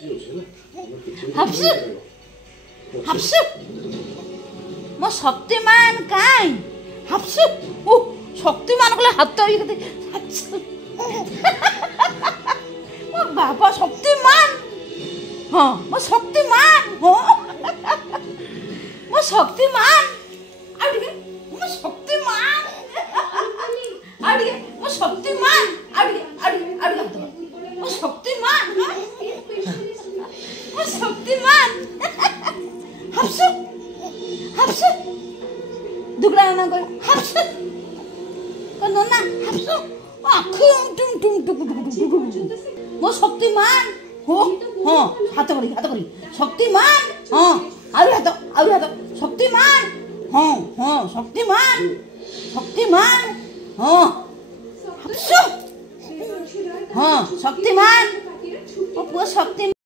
हप्सु हप्सु म शक्तिमान काई हप्सु ओ शक्तिमान को हाथ ये म बाबा शक्तिमान हाँ म शक्तिमान हो म शक्तिमान आडिगे म शक्तिमान आडिगे म शक्तिमान आडिगे आडिगे आडिगे म शक्तिमान म शक्तिमान हप्सु हप्सु दुगड़ा ना कोई हप्सु कौन ना हप्सु आखुम टुम टुम टुम म शक्तिमान हो हाँ हाथ करी शक्तिमान हाँ आउ हाथ शक्तिमान हाँ हाँ शक्तिमान शक्तिमान हाँ हप्सु हाँ शक्तिमान ओ पुआ शक्तिमान।